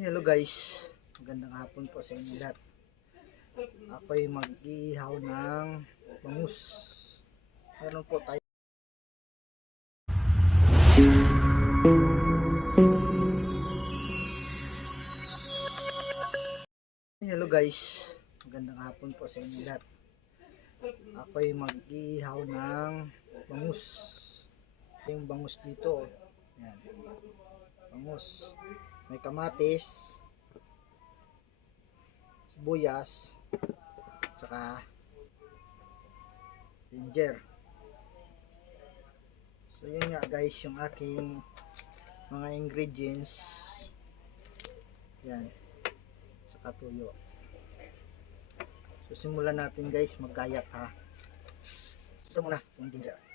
Ay, hello guys. Magandang hapon po sa inyo lahat. Ako'y mag-ihaw ng bangus. Meron po tayo. Ay, hello guys. Magandang hapon po sa inyo lahat. Ako'y mag-ihaw ng bangus. Yung bangus dito. Yan. Bangus. May kamatis, sibuyas, saka ginger. So yun nga guys yung aking mga ingredients. Yan. Saka tuyo. So simulan natin guys magkayat ha. Ito muna yung ginger.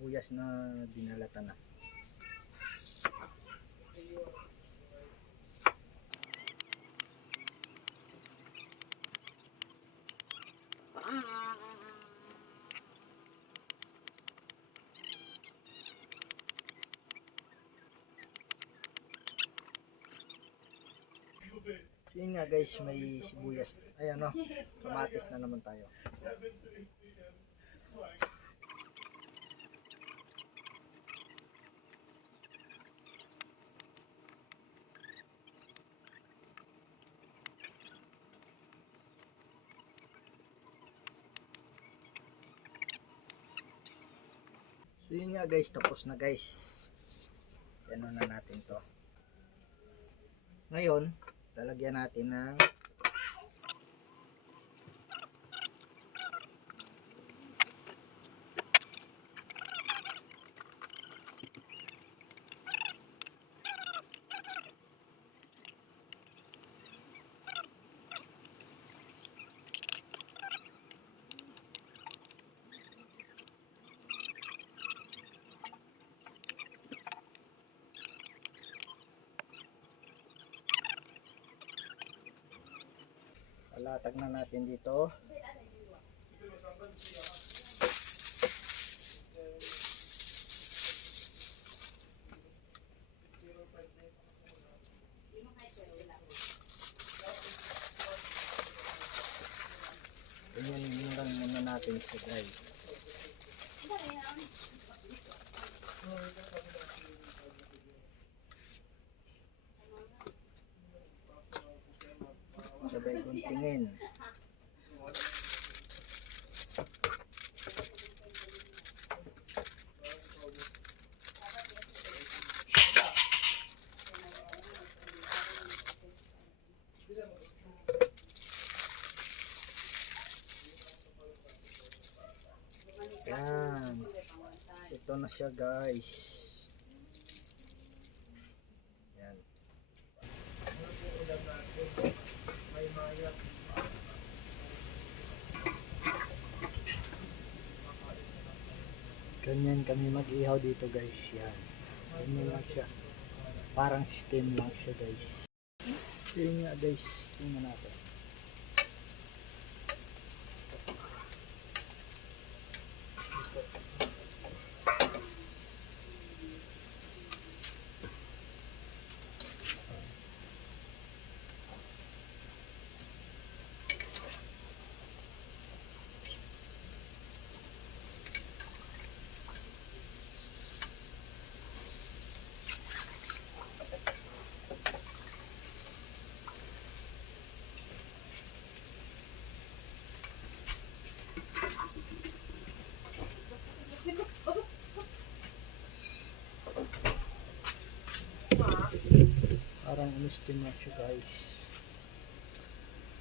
Sibuyas na binalatan na. So yun nga guys, may sibuyas. Ayan no, kamatis na naman tayo. So yun nga guys, tapos na guys. Ano na natin to. Ngayon, lalagyan natin ng palatag na natin dito. Ganyan yun lang muna natin sa guys. Sabay guntingin. Yan. Ito na siya guys. Ganyan kami mag-ihaw dito guys. Yan. Ganyan lang siya. Parang steam lang siya guys. Yun nga guys. Tingnan natin. Parang umistim na guys.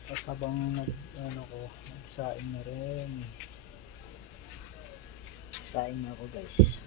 Tapos habang nag, ano ko, nagsaing na rin. Saing na ako guys.